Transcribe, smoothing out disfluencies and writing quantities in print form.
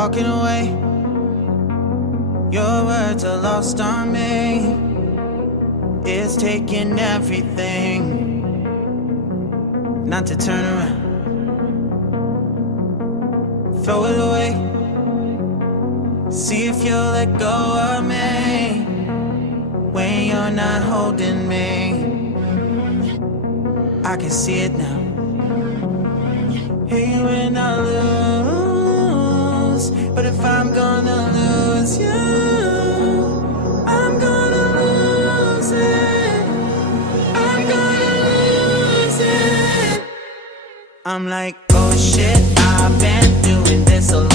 walking away. Your words are lost on me. It's taking everything not to turn around. Throw it away. See if you'll let go of me when you're not holding me. I can see it now. Hey, when I lose, but if I'm gonna lose you, I'm gonna lose it. I'm gonna lose it. I'm like, oh shit, I've been doing this a